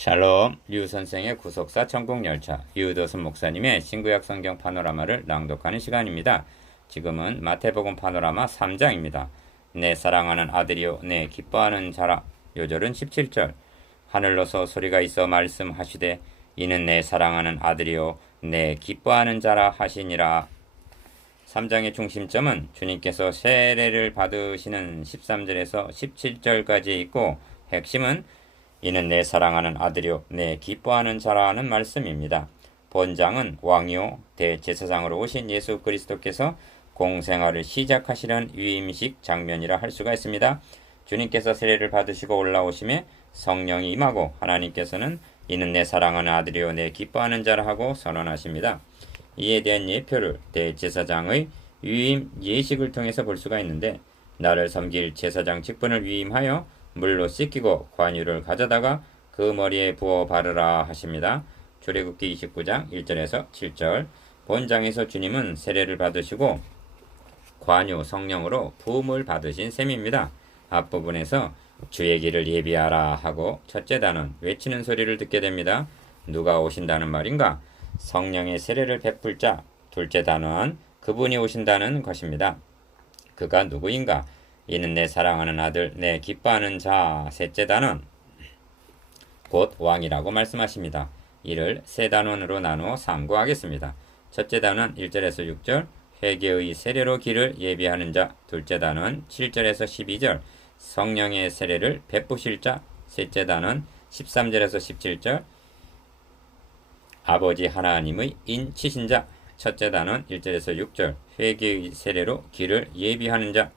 샬롬, 류 선생의 구속사 천국열차, 유도순 목사님의 신구약 성경 파노라마를 낭독하는 시간입니다. 지금은 마태복음 파노라마 3장입니다. 내 사랑하는 아들이요 내 기뻐하는 자라. 요절은 17절. 하늘로서 소리가 있어 말씀하시되 이는 내 사랑하는 아들이요 내 기뻐하는 자라 하시니라. 3장의 중심점은 주님께서 세례를 받으시는 13절에서 17절까지 있고, 핵심은 이는 내 사랑하는 아들이요 내 기뻐하는 자라는 말씀입니다. 본장은 왕이요 대제사장으로 오신 예수 그리스도께서 공생활을 시작하시는 위임식 장면이라 할 수가 있습니다. 주님께서 세례를 받으시고 올라오심에 성령이 임하고 하나님께서는 이는 내 사랑하는 아들이요 내 기뻐하는 자라 하고 선언하십니다. 이에 대한 예표를 대제사장의 위임 예식을 통해서 볼 수가 있는데, 나를 섬길 제사장 직분을 위임하여 물로 씻기고 관유를 가져다가 그 머리에 부어 바르라 하십니다. 출애굽기 29장 1절에서 7절. 본장에서 주님은 세례를 받으시고 관유 성령으로 부음을 받으신 셈입니다. 앞부분에서 주의 길을 예비하라 하고 첫째 단원 외치는 소리를 듣게 됩니다. 누가 오신다는 말인가? 성령의 세례를 베풀 자. 둘째 단원 그분이 오신다는 것입니다. 그가 누구인가? 이는 내 사랑하는 아들 내 기뻐하는 자. 셋째 단원 곧 왕이라고 말씀하십니다. 이를 세 단원으로 나누어 상고하겠습니다. 첫째 단원 1절에서 6절 회개의 세례로 길을 예비하는 자. 둘째 단원 7절에서 12절 성령의 세례를 베푸실 자. 셋째 단원 13절에서 17절 아버지 하나님의 인치신 자. 첫째 단원 1절에서 6절 회개의 세례로 길을 예비하는 자.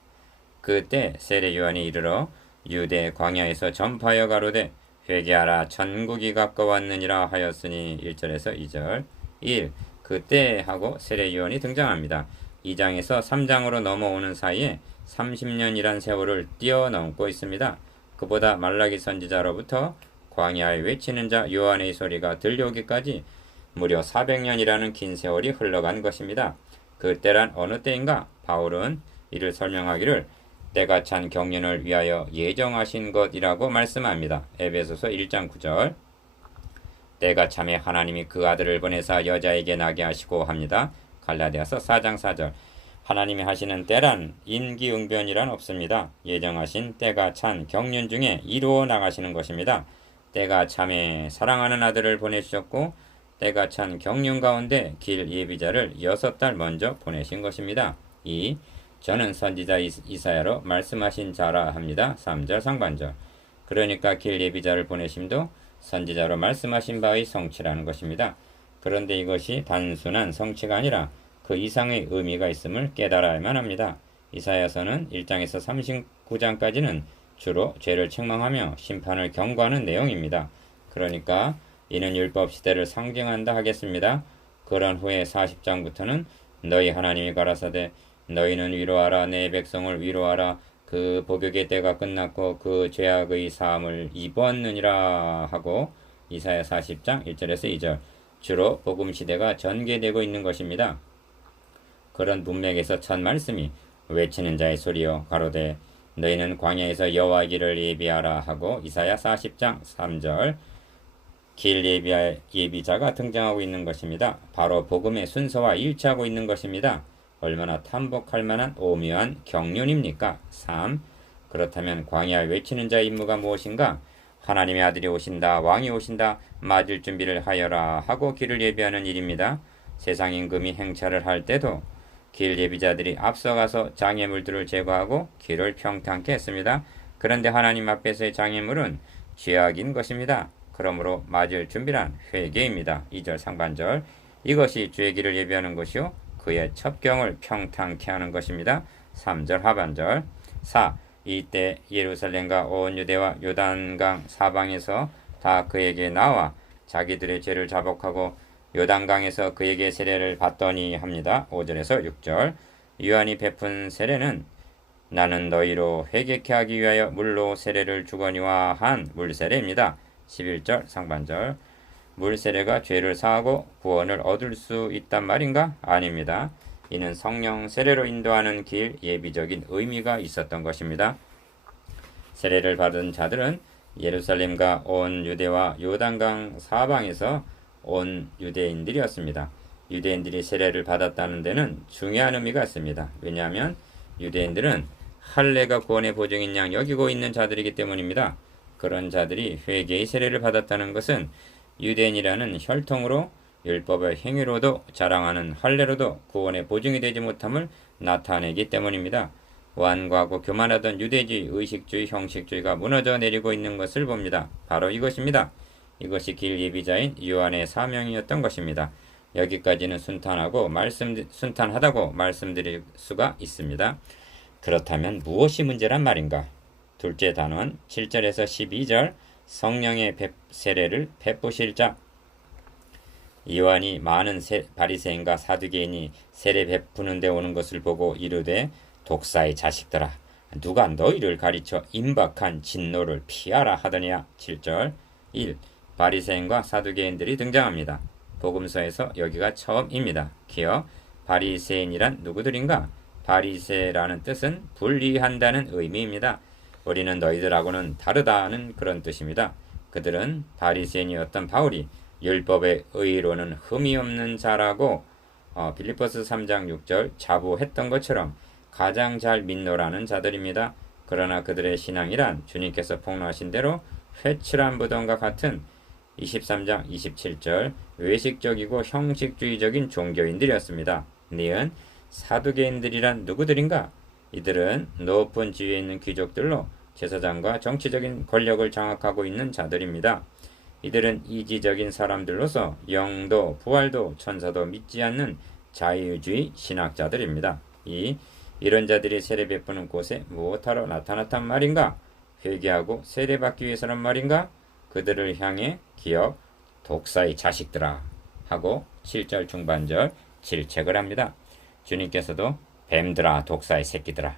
그때 세례 요한이 이르러 유대 광야에서 전파하여 가로되 회개하라 천국이 가까웠느니라 하였으니 1절에서 2절 1. 그때 하고 세례 요한이 등장합니다. 2장에서 3장으로 넘어오는 사이에 30년이란 세월을 뛰어넘고 있습니다. 그보다 말라기 선지자로부터 광야에 외치는 자 요한의 소리가 들려오기까지 무려 400년이라는 긴 세월이 흘러간 것입니다. 그때란 어느 때인가? 바울은 이를 설명하기를 때가 찬 경륜을 위하여 예정하신 것이라고 말씀합니다. 에베소서 1장 9절. 때가 참에 하나님이 그 아들을 보내사 여자에게 나게 하시고 합니다. 갈라디아서 4장 4절. 하나님이 하시는 때란 임기응변이란 없습니다. 예정하신 때가 찬 경륜 중에 이루어 나가시는 것입니다. 때가 참에 사랑하는 아들을 보내주셨고 때가 찬 경륜 가운데 길 예비자를 6달 먼저 보내신 것입니다. 2. 저는 선지자 이사야로 말씀하신 자라 합니다. 3절 상반절. 그러니까 길 예비자를 보내심도 선지자로 말씀하신 바의 성취라는 것입니다. 그런데 이것이 단순한 성취가 아니라 그 이상의 의미가 있음을 깨달아야만 합니다. 이사야서는 1장에서 39장까지는 주로 죄를 책망하며 심판을 경고하는 내용입니다. 그러니까 이는 율법 시대를 상징한다 하겠습니다. 그런 후에 40장부터는 너희 하나님이 가라사대 너희는 위로하라 내 백성을 위로하라 그 복역의 때가 끝났고 그 죄악의 사함을 입었느니라 하고 이사야 40장 1절에서 2절 주로 복음 시대가 전개되고 있는 것입니다. 그런 문맥에서 첫 말씀이 외치는 자의 소리여 가로되 너희는 광야에서 여호와 길을 예비하라 하고 이사야 40장 3절 길 예비자가 등장하고 있는 것입니다. 바로 복음의 순서와 일치하고 있는 것입니다. 얼마나 탐복할 만한 오묘한 경륜입니까? 3. 그렇다면 광야에 외치는 자의 임무가 무엇인가? 하나님의 아들이 오신다, 왕이 오신다, 맞을 준비를 하여라 하고 길을 예비하는 일입니다. 세상 임금이 행차를 할 때도 길 예비자들이 앞서가서 장애물들을 제거하고 길을 평탄케 했습니다. 그런데 하나님 앞에서의 장애물은 죄악인 것입니다. 그러므로 맞을 준비란 회개입니다. 2절 상반절. 이것이 주의 길을 예비하는 것이요 그의 첩경을 평탄케 하는 것입니다. 3절 하반절. 4. 이때 예루살렘과 온 유대와 요단강 사방에서 다 그에게 나와 자기들의 죄를 자복하고 요단강에서 그에게 세례를 받더니 합니다. 5절에서 6절. 요한이 베푼 세례는 나는 너희로 회개케 하기 위하여 물로 세례를 주거니와 한 물세례입니다. 11절 상반절. 물세례가 죄를 사하고 구원을 얻을 수 있단 말인가? 아닙니다. 이는 성령 세례로 인도하는 길 예비적인 의미가 있었던 것입니다. 세례를 받은 자들은 예루살렘과 온 유대와 요단강 사방에서 온 유대인들이었습니다. 유대인들이 세례를 받았다는 데는 중요한 의미가 있습니다. 왜냐하면 유대인들은 할례가 구원의 보증인 양 여기고 있는 자들이기 때문입니다. 그런 자들이 회개의 세례를 받았다는 것은 유대인이라는 혈통으로 율법의 행위로도 자랑하는 할례로도 구원의 보증이 되지 못함을 나타내기 때문입니다. 완고하고 교만하던 유대주의, 의식주의, 형식주의가 무너져 내리고 있는 것을 봅니다. 바로 이것입니다. 이것이 길 예비자인 요한의 사명이었던 것입니다. 여기까지는 순탄하다고 말씀드릴 수가 있습니다. 그렇다면 무엇이 문제란 말인가? 둘째 단원 7절에서 12절 성령의 세례를 베푸실 자. 요한이 많은 바리새인과 사두개인이 세례 베푸는 데 오는 것을 보고 이르되 독사의 자식들아 누가 너희를 가르쳐 임박한 진노를 피하라 하더냐. 7절 1. 바리새인과 사두개인들이 등장합니다. 복음서에서 여기가 처음입니다. 기어 바리새인이란 누구들인가? 바리새라는 뜻은 분리한다는 의미입니다. 우리는 너희들하고는 다르다는 그런 뜻입니다. 그들은 바리새인이었던 바울이 율법의 의로는 흠이 없는 자라고 빌립보서 3장 6절 자부했던 것처럼 가장 잘 믿노라는 자들입니다. 그러나 그들의 신앙이란 주님께서 폭로하신 대로 회칠한 무덤과 같은 23장 27절 외식적이고 형식주의적인 종교인들이었습니다. 니은 사두개인들이란 누구들인가? 이들은 높은 지위에 있는 귀족들로 제사장과 정치적인 권력을 장악하고 있는 자들입니다. 이들은 이지적인 사람들로서 영도, 부활도, 천사도 믿지 않는 자유주의 신학자들입니다. 이런 자들이 세례 베푸는 곳에 무엇하러 나타났단 말인가? 회개하고 세례 받기 위해서란 말인가? 그들을 향해 기어 독사의 자식들아 하고 7절 중반절 질책을 합니다. 주님께서도 뱀들아 독사의 새끼들아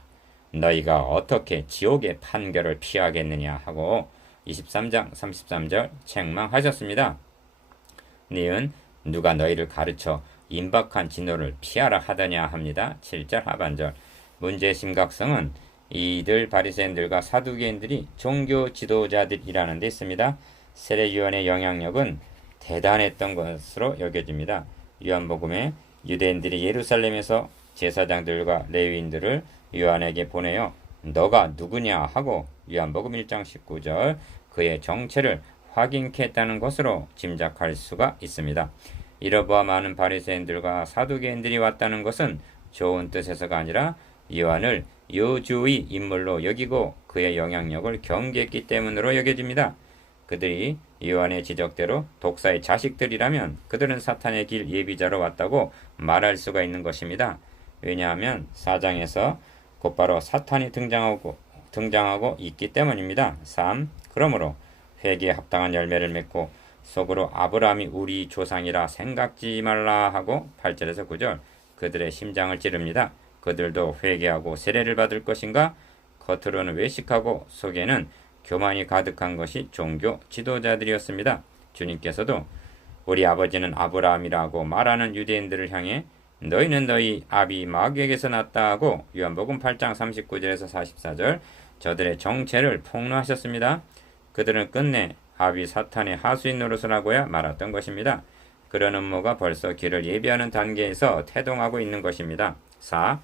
너희가 어떻게 지옥의 판결을 피하겠느냐 하고 23장 33절 책망하셨습니다. 니은 누가 너희를 가르쳐 임박한 진노를 피하라 하더냐 합니다. 7절 하반절. 문제의 심각성은 이들 바리새인들과 사두개인들이 종교 지도자들이라는 데 있습니다. 세례요한의 영향력은 대단했던 것으로 여겨집니다. 요한복음에 유대인들이 예루살렘에서 제사장들과 레위인들을 요한에게 보내어 너가 누구냐 하고 요한복음 1장 19절 그의 정체를 확인케 했다는 것으로 짐작할 수가 있습니다. 이러보아 많은 바리새인들과 사두개인들이 왔다는 것은 좋은 뜻에서가 아니라 요한을 여주의 인물로 여기고 그의 영향력을 경계했기 때문으로 여겨집니다. 그들이 요한의 지적대로 독사의 자식들이라면 그들은 사탄의 길 예비자로 왔다고 말할 수가 있는 것입니다. 왜냐하면 4장에서 곧바로 사탄이 등장하고 있기 때문입니다. 3. 그러므로 회개에 합당한 열매를 맺고 속으로 아브라함이 우리 조상이라 생각지 말라 하고 8절에서 9절 그들의 심장을 찌릅니다. 그들도 회개하고 세례를 받을 것인가? 겉으로는 외식하고 속에는 교만이 가득한 것이 종교 지도자들이었습니다. 주님께서도 우리 아버지는 아브라함이라고 말하는 유대인들을 향해 너희는 너희 아비 마귀에게서 났다 하고 요한복음 8장 39절에서 44절 저들의 정체를 폭로하셨습니다. 그들은 끝내 아비 사탄의 하수인 노릇을 하고야 말았던 것입니다. 그런 음모가 벌써 길을 예비하는 단계에서 태동하고 있는 것입니다. 4.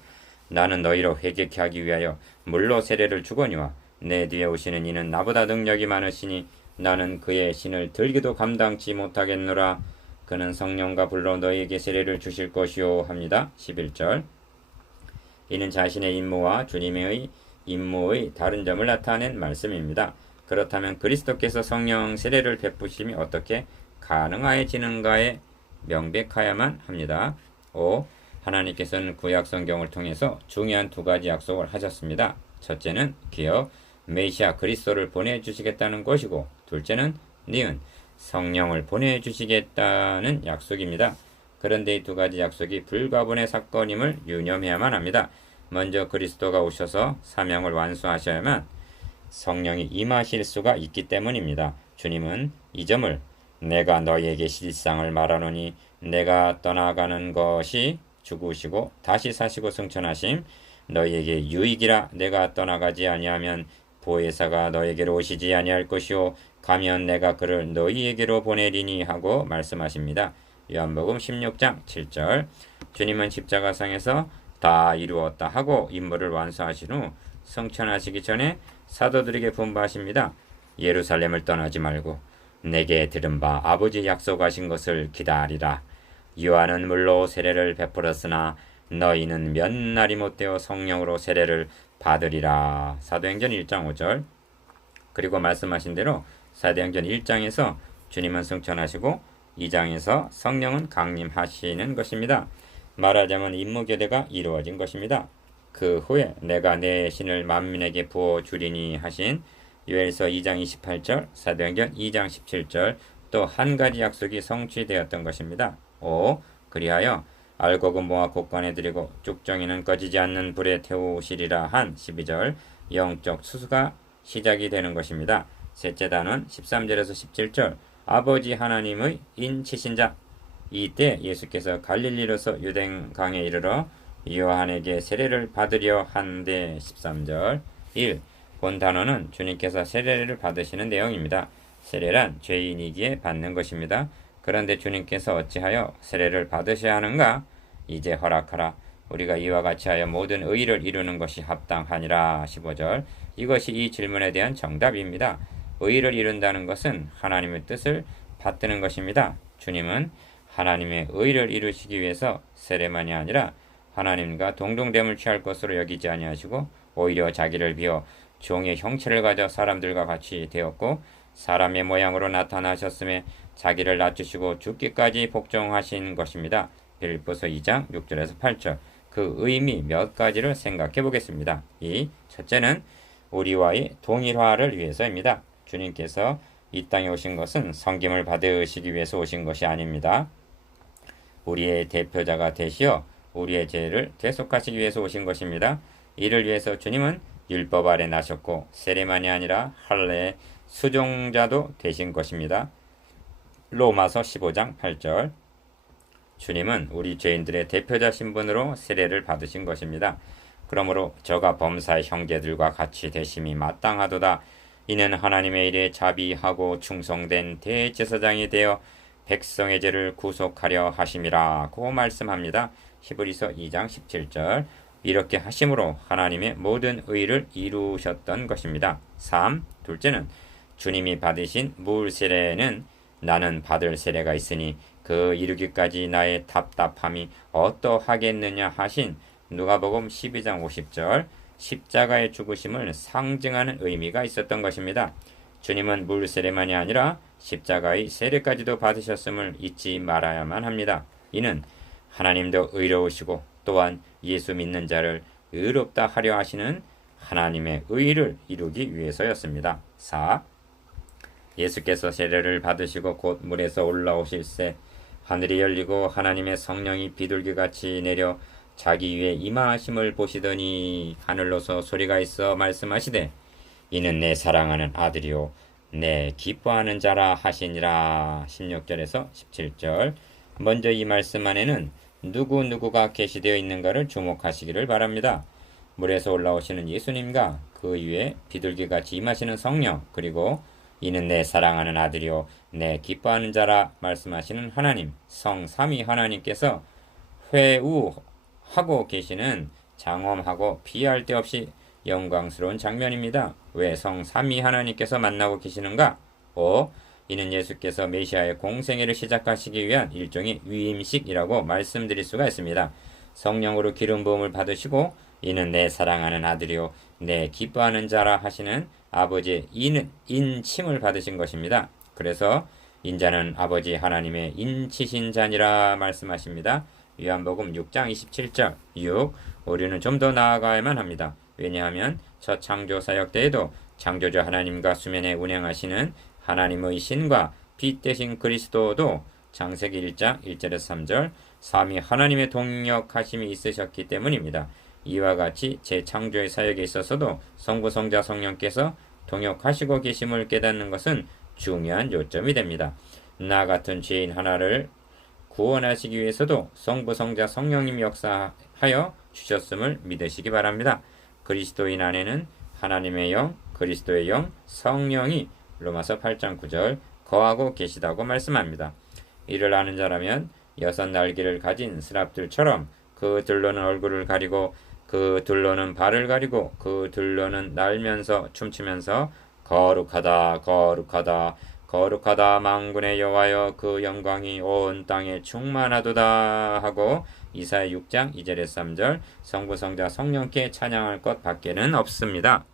나는 너희로 회개케 하기 위하여 물로 세례를 주거니와 내 뒤에 오시는 이는 나보다 능력이 많으시니 나는 그의 신을 들기도 감당치 못하겠노라. 그는 성령과 불로 너희에게 세례를 주실 것이요 합니다. 11절 이는 자신의 임무와 주님의 임무의 다른 점을 나타낸 말씀입니다. 그렇다면 그리스도께서 성령 세례를 베푸심이 어떻게 가능해지는가에 명백하야만 합니다. 5. 하나님께서는 구약 성경을 통해서 중요한 두 가지 약속을 하셨습니다. 첫째는 기어 메시아 그리스도를 보내주시겠다는 것이고 둘째는 니은 성령을 보내주시겠다는 약속입니다. 그런데 이 두 가지 약속이 불가분의 사건임을 유념해야만 합니다. 먼저 그리스도가 오셔서 사명을 완수하셔야만 성령이 임하실 수가 있기 때문입니다. 주님은 이 점을 내가 너희에게 실상을 말하노니 내가 떠나가는 것이 죽으시고 다시 사시고 승천하심 너희에게 유익이라 내가 떠나가지 아니하면 보혜사가 너에게로 오시지 아니할 것이요 가면 내가 그를 너희에게로 보내리니 하고 말씀하십니다. 요한복음 16장 7절. 주님은 십자가상에서 다 이루었다 하고 임무를 완수하신 후 성천하시기 전에 사도들에게 분부하십니다. 예루살렘을 떠나지 말고 내게 들은 바 아버지 약속하신 것을 기다리라. 요한은 물로 세례를 베풀었으나 너희는 몇 날이 못되어 성령으로 세례를 받으리라. 사도행전 1장 5절. 그리고 말씀하신 대로 사도행전 1장에서 주님은 승천하시고 2장에서 성령은 강림하시는 것입니다. 말하자면 임무교대가 이루어진 것입니다. 그 후에 내가 내 신을 만민에게 부어주리니 하신 요엘서 2장 28절, 사도행전 2장 17절 또 한 가지 약속이 성취되었던 것입니다. 5. 그리하여 알곡은 모아 곳간에 드리고 쭉정이는 꺼지지 않는 불에 태우시리라 한 12절 영적 수수가 시작이 되는 것입니다. 셋째 단은 13절에서 17절 아버지 하나님의 인치신 자. 이때 예수께서 갈릴리로서 유대강에 이르러 요한에게 세례를 받으려 한데 13절 1. 본 단어는 주님께서 세례를 받으시는 내용입니다. 세례란 죄인이기에 받는 것입니다. 그런데 주님께서 어찌하여 세례를 받으셔야 하는가? 이제 허락하라. 우리가 이와 같이 하여 모든 의를 이루는 것이 합당하니라. 15절. 이것이 이 질문에 대한 정답입니다. 의를 이룬다는 것은 하나님의 뜻을 받드는 것입니다. 주님은 하나님의 의를 이루시기 위해서 세례만이 아니라 하나님과 동등됨을 취할 것으로 여기지 아니하시고 오히려 자기를 비워 종의 형체를 가져 사람들과 같이 되었고 사람의 모양으로 나타나셨음에 자기를 낮추시고 죽기까지 복종하신 것입니다. 빌립보서 2장 6절에서 8절. 그 의미 몇 가지를 생각해 보겠습니다. 이 첫째는 우리와의 동일화를 위해서입니다. 주님께서 이 땅에 오신 것은 섬김을 받으시기 위해서 오신 것이 아닙니다. 우리의 대표자가 되시어 우리의 죄를 대속하시기 위해서 오신 것입니다. 이를 위해서 주님은 율법 아래 나셨고 세례만이 아니라 할례의 수종자도 되신 것입니다. 로마서 15장 8절. 주님은 우리 죄인들의 대표자 신분으로 세례를 받으신 것입니다. 그러므로 저가 범사의 형제들과 같이 되심이 마땅하도다. 이는 하나님의 일에 자비하고 충성된 대제사장이 되어 백성의 죄를 구속하려 하심이라고 말씀합니다. 히브리서 2장 17절. 이렇게 하심으로 하나님의 모든 의를 이루셨던 것입니다. 3. 둘째는 주님이 받으신 물 세례는 나는 받을 세례가 있으니 그 이루기까지 나의 답답함이 어떠하겠느냐 하신 누가복음 12장 50절. 십자가의 죽으심을 상징하는 의미가 있었던 것입니다. 주님은 물 세례만이 아니라 십자가의 세례까지도 받으셨음을 잊지 말아야만 합니다. 이는 하나님도 의로우시고 또한 예수 믿는 자를 의롭다 하려 하시는 하나님의 의를 이루기 위해서였습니다. 4. 예수께서 세례를 받으시고 곧 물에서 올라오실새 하늘이 열리고 하나님의 성령이 비둘기같이 내려 자기 위에 임하심을 보시더니 하늘로서 소리가 있어 말씀하시되 이는 내 사랑하는 아들이요 내 기뻐하는 자라 하시니라. 16절에서 17절. 먼저 이 말씀 안에는 누구누구가 계시되어 있는가를 주목하시기를 바랍니다. 물에서 올라오시는 예수님과 그 위에 비둘기같이 임하시는 성령, 그리고 이는 내 사랑하는 아들이요 내 기뻐하는 자라 말씀하시는 하나님, 성삼위 하나님께서 회우하고 계시는 장엄하고 비할 데 없이 영광스러운 장면입니다. 왜 성삼위 하나님께서 만나고 계시는가? 5. 이는 예수께서 메시아의 공생애를 시작하시기 위한 일종의 위임식이라고 말씀드릴 수가 있습니다. 성령으로 기름 부음을 받으시고 이는 내 사랑하는 아들이요 내 기뻐하는 자라 하시는 아버지의 인침을 받으신 것입니다. 그래서 인자는 아버지 하나님의 인치신 자니라 말씀하십니다. 요한복음 6장 27절. 6. 우리는 좀 더 나아가야만 합니다. 왜냐하면 첫 창조 사역 때에도 창조주 하나님과 수면에 운행하시는 하나님의 신과 빛 대신 그리스도도 창세기 1장 1절에서 3절 삼위 하나님의 동역하심이 있으셨기 때문입니다. 이와 같이 재창조의 사역에 있어서도 성부 성자 성령께서 동역하시고 계심을 깨닫는 것은 중요한 요점이 됩니다. 나 같은 죄인 하나를 구원하시기 위해서도 성부 성자 성령님이 역사하여 주셨음을 믿으시기 바랍니다. 그리스도인 안에는 하나님의 영, 그리스도의 영 성령이 로마서 8장 9절 거하고 계시다고 말씀합니다. 이를 아는 자라면 6날개를 가진 스랍들처럼 그 둘로는 얼굴을 가리고 그 둘로는 발을 가리고 그 둘로는 날면서 춤추면서 거룩하다 거룩하다 거룩하다 만군의 여호와여 그 영광이 온 땅에 충만하도다 하고 이사야 6장 2절에서 3절 성부 성자 성령께 찬양할 것 밖에는 없습니다.